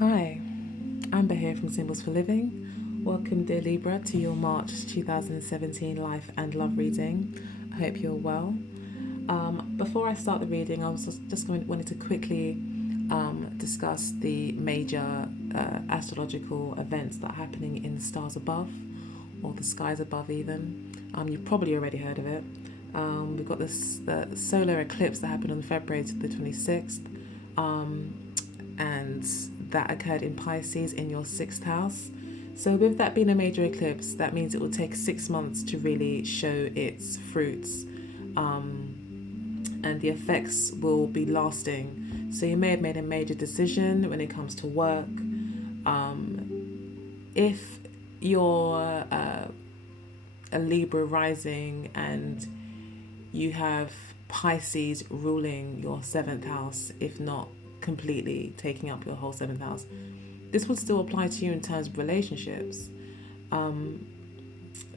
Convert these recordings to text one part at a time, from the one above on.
Hi, Amber here from Symbols for Living. Welcome, dear Libra, to your March 2017 life and love reading. I hope you're well. Before I start the reading, I was wanted to quickly discuss the major astrological events that are happening in the stars above, or the skies above even. You've probably already heard of it. We've got the solar eclipse that happened on February the 26th. And that occurred in Pisces in your 6th house. So with that being a major eclipse, that means it will take 6 months to really show its fruits, and the effects will be lasting. So you may have made a major decision when it comes to work. If you're a Libra rising and you have Pisces ruling your 7th house, if not completely taking up your whole 7th house, this would still apply to you in terms of relationships,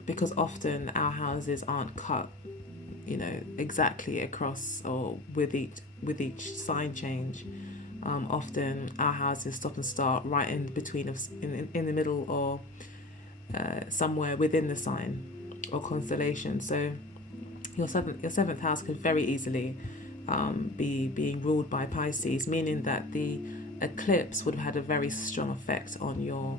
because often our houses aren't cut, exactly across or with each sign change. Often our houses stop and start right in between us, in the middle, or somewhere within the sign or constellation. So your seventh house could very easily be being ruled by Pisces, meaning that the eclipse would have had a very strong effect on your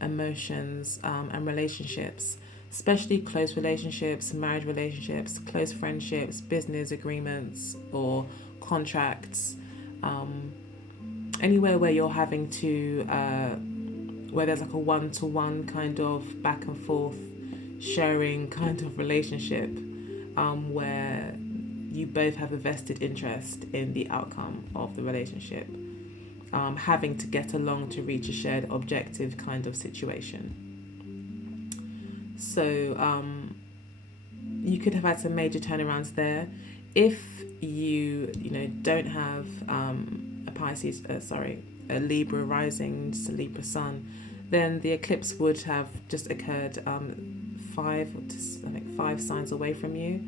emotions and relationships, especially close relationships, marriage relationships, close friendships, business agreements or contracts, anywhere where you're having to, where there's like a one-to-one kind of back and forth sharing kind of relationship, where you both have a vested interest in the outcome of the relationship, having to get along to reach a shared objective kind of situation. So you could have had some major turnarounds there. If you don't have a Libra rising, just a Libra sun, then the eclipse would have just occurred five signs away from you.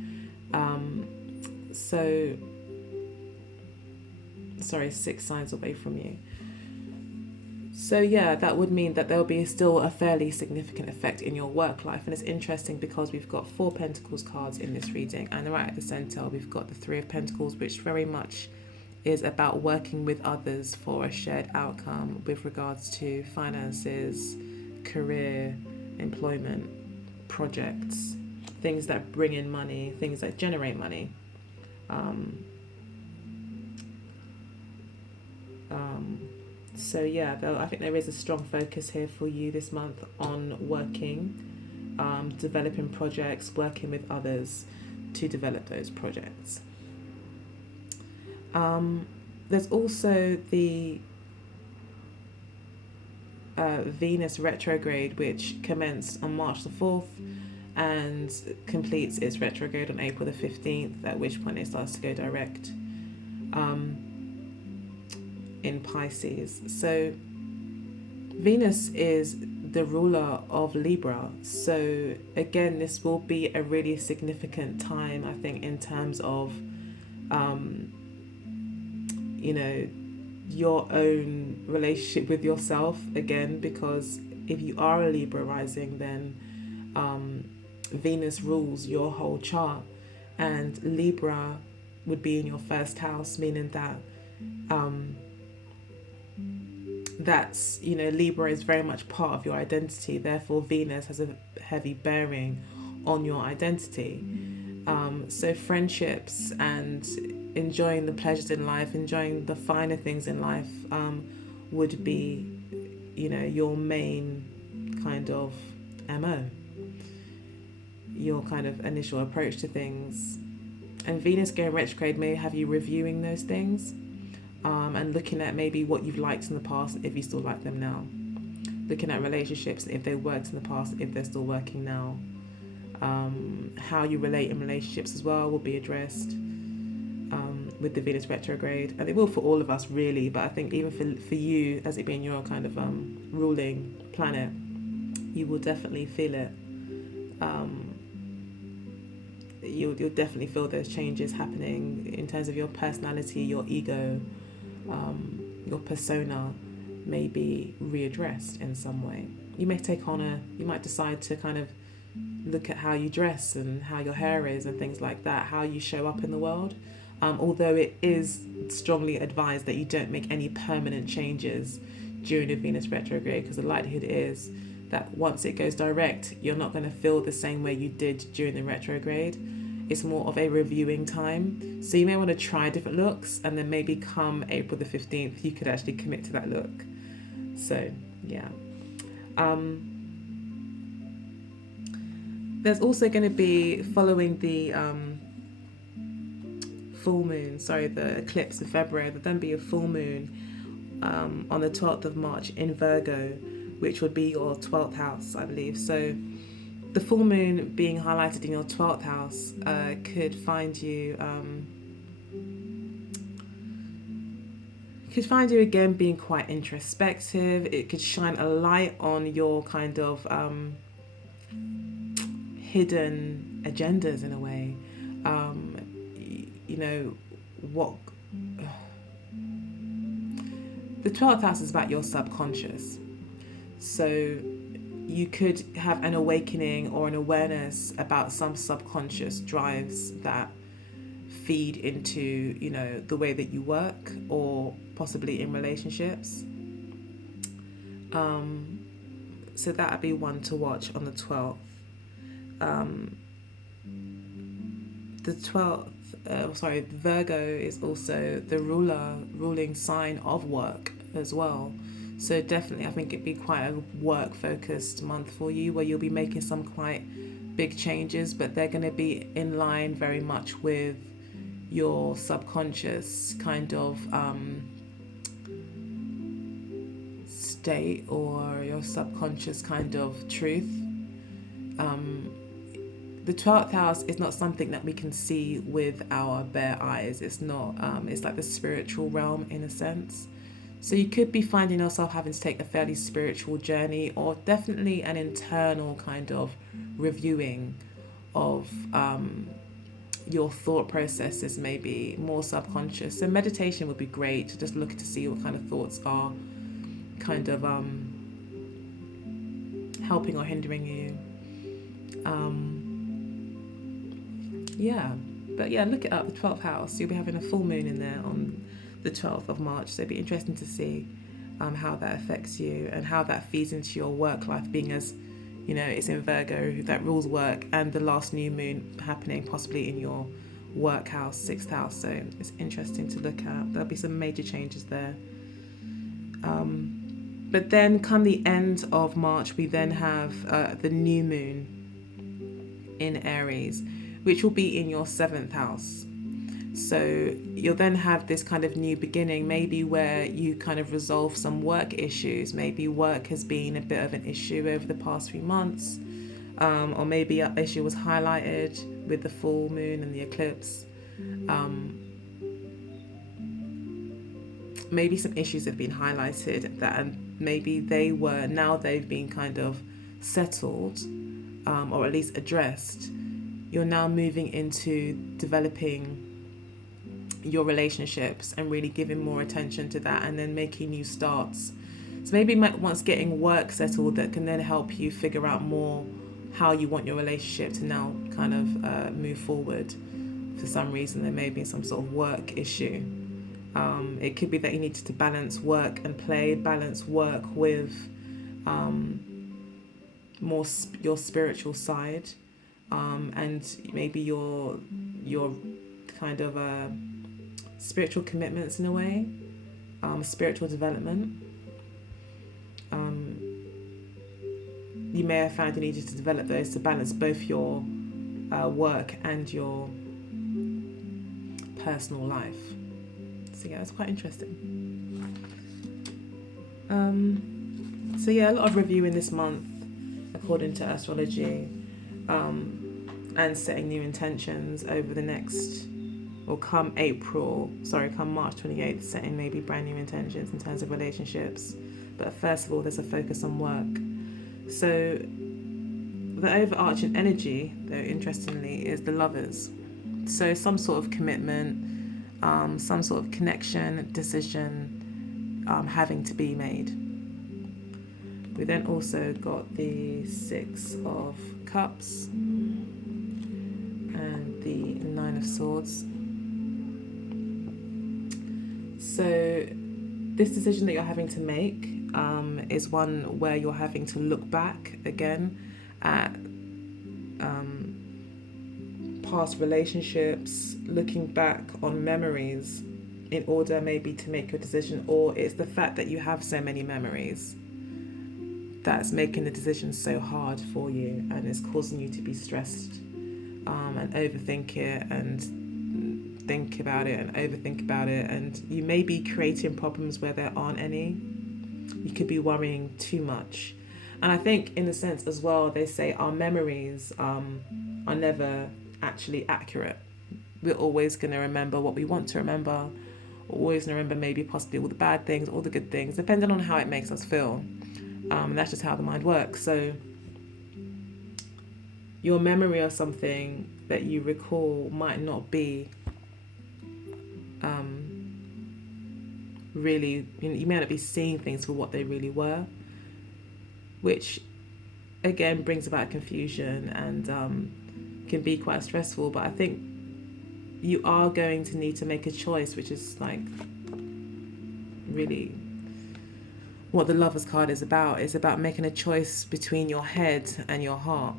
Six signs away from you. So yeah, that would mean that there'll be still a fairly significant effect in your work life. And it's interesting because we've got 4 Pentacles cards in this reading, and right at the center we've got the 3 of Pentacles, which very much is about working with others for a shared outcome with regards to finances, career, employment, projects, things that bring in money, things that generate money. So yeah, though I think there is a strong focus here for you this month on working, developing projects, working with others to develop those projects. There's also the Venus retrograde, which commenced on March the 4th and completes its retrograde on April the 15th, at which point it starts to go direct in Pisces. So Venus is the ruler of Libra. So again, this will be a really significant time, I think, in terms of your own relationship with yourself again, because if you are a Libra rising, then Venus rules your whole chart, and Libra would be in your 1st house, meaning that that's Libra is very much part of your identity. Therefore Venus has a heavy bearing on your identity. So friendships and enjoying the pleasures in life, enjoying the finer things in life, would be your main kind of MO, your kind of initial approach to things. And Venus going retrograde may have you reviewing those things, and looking at maybe what you've liked in the past, if you still like them now. Looking at relationships, if they worked in the past, if they're still working now. How you relate in relationships as well will be addressed with the Venus retrograde. And it will for all of us really, but I think even for you, as it being your kind of ruling planet, you will definitely feel it. You'll definitely feel those changes happening in terms of your personality, your ego, your persona, may be readdressed in some way. You might decide to kind of look at how you dress and how your hair is and things like that, how you show up in the world. Although it is strongly advised that you don't make any permanent changes during the Venus retrograde, because the likelihood is that once it goes direct, you're not going to feel the same way you did during the retrograde. It's more of a reviewing time. So you may want to try different looks, and then maybe come April the 15th, you could actually commit to that look. So, yeah. There's also going to be, following the the eclipse of February, there'll then be a full moon on the 12th of March in Virgo, which would be your 12th house, I believe. So the full moon being highlighted in your 12th house could find you again being quite introspective. It could shine a light on your kind of hidden agendas in a way. The 12th house is about your subconscious. So you could have an awakening or an awareness about some subconscious drives that feed into, the way that you work, or possibly in relationships. So that would be one to watch on the 12th. Virgo is also the ruling sign of work as well. So definitely, I think it'd be quite a work-focused month for you, where you'll be making some quite big changes, but they're going to be in line very much with your subconscious kind of state, or your subconscious kind of truth. The 12th house is not something that we can see with our bare eyes. It's not, it's like the spiritual realm in a sense. So you could be finding yourself having to take a fairly spiritual journey, or definitely an internal kind of reviewing of your thought processes, maybe more subconscious. So meditation would be great to just look to see what kind of thoughts are kind of helping or hindering you. Look it up, the 12th house. You'll be having a full moon in there on the 12th of March, so it'd be interesting to see how that affects you and how that feeds into your work life, being as, it's in Virgo, that rules work, and the last new moon happening possibly in your work house, 6th house. So it's interesting to look at. There'll be some major changes there. But then come the end of March, we then have the new moon in Aries, which will be in your 7th house. So you'll then have this kind of new beginning, maybe where you kind of resolve some work issues. Maybe work has been a bit of an issue over the past few months, or maybe an issue was highlighted with the full moon and the eclipse. Maybe some issues have been highlighted that, and maybe they've been kind of settled, or at least addressed. You're now moving into developing your relationships and really giving more attention to that, and then making new starts. So maybe once getting work settled, that can then help you figure out more how you want your relationship to now kind of move forward. For some reason, there may be some sort of work issue. It could be that you need to balance work and play, balance work with more your spiritual side, and maybe your kind of spiritual commitments in a way, spiritual development. You may have found you needed to develop those to balance both your work and your personal life. So yeah, it's quite interesting. A lot of reviewing this month according to astrology, and setting new intentions over the next, or come March 28th, setting maybe brand new intentions in terms of relationships. But first of all, there's a focus on work. So the overarching energy, though, interestingly, is the Lovers. So some sort of commitment, some sort of connection, decision, having to be made. We then also got the Six of Cups and the Nine of Swords. So this decision that you're having to make is one where you're having to look back again at past relationships, looking back on memories in order maybe to make your decision, or it's the fact that you have so many memories that's making the decision so hard for you and is causing you to be stressed and overthink it and think about it and overthink about it, and you may be creating problems where there aren't any. You could be worrying too much. And I think in a sense as well, they say our memories are never actually accurate. We're always going to remember what we want to remember, always remember maybe possibly all the bad things, all the good things, depending on how it makes us feel. And that's just how the mind works. So your memory of something that you recall might not be really, you may not be seeing things for what they really were, which again brings about confusion and can be quite stressful. But I think you are going to need to make a choice, which is like really what the Lover's card is about. It's about making a choice between your head and your heart.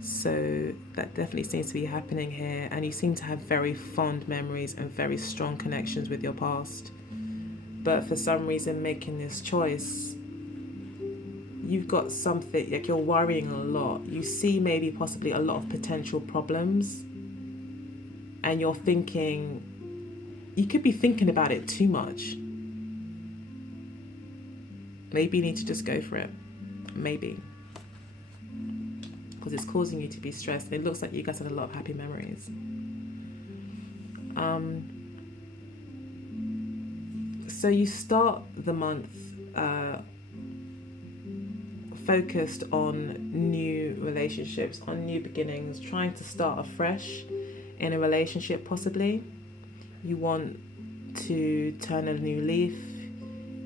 So that definitely seems to be happening here, and you seem to have very fond memories and very strong connections with your past. But for some reason, making this choice, you've got something, like you're worrying a lot. You see maybe possibly a lot of potential problems, and you're thinking, you could be thinking about it too much. Maybe you need to just go for it. Maybe. Because it's causing you to be stressed. It looks like you guys had a lot of happy memories. So you start the month focused on new relationships, on new beginnings, trying to start afresh in a relationship possibly. You want to turn a new leaf.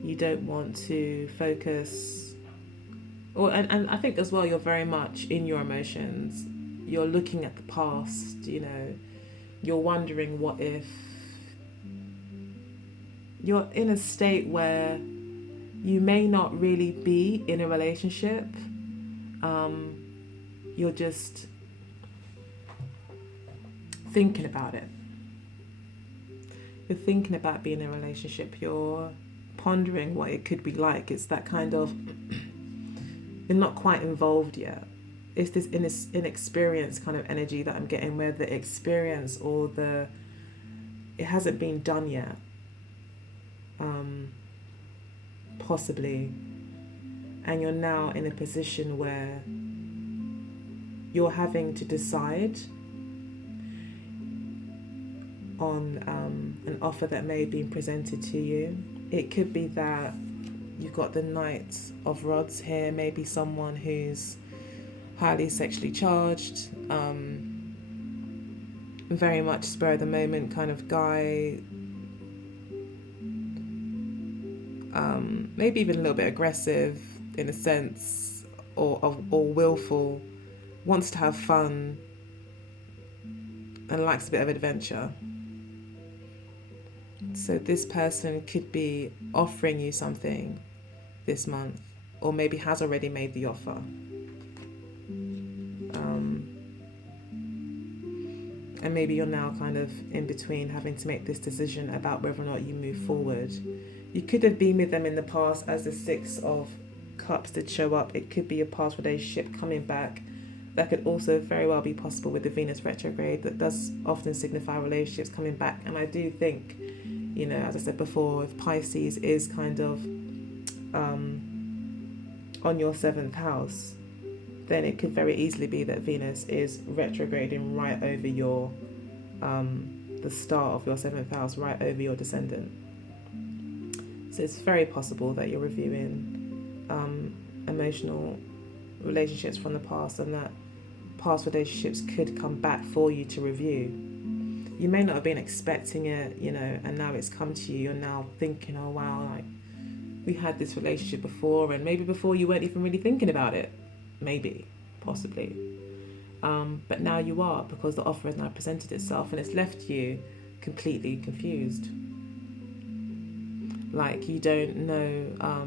You don't want to focus. And I think as well, you're very much in your emotions. You're looking at the past, you're wondering what if. You're in a state where you may not really be in a relationship. You're just thinking about it. You're thinking about being in a relationship. You're pondering what it could be like. It's that kind of... You're not quite involved yet. It's this inexperienced kind of energy that I'm getting, where the experience or it hasn't been done yet. Possibly. And you're now in a position where you're having to decide on an offer that may have been presented to you. It could be that you've got the Knight of Rods here, maybe someone who's highly sexually charged, very much spur of the moment kind of guy, maybe even a little bit aggressive in a sense, or willful, wants to have fun and likes a bit of adventure. So this person could be offering you something this month, or maybe has already made the offer. And maybe you're now kind of in between, having to make this decision about whether or not you move forward. You could have been with them in the past, as the Six of Cups did show up. It could be a past relationship coming back. That could also very well be possible with the Venus retrograde. That does often signify relationships coming back. And I do think, as I said before, if Pisces is kind of on your 7th house, then it could very easily be that Venus is retrograding right over your the star of your 7th house, right over your descendant. So it's very possible that you're reviewing emotional relationships from the past, and that past relationships could come back for you to review. You may not have been expecting it, and now it's come to you. You're now thinking, oh wow, like we had this relationship before, and maybe before you weren't even really thinking about it. Maybe, possibly. But now you are, because the offer has now presented itself and it's left you completely confused. Like you don't know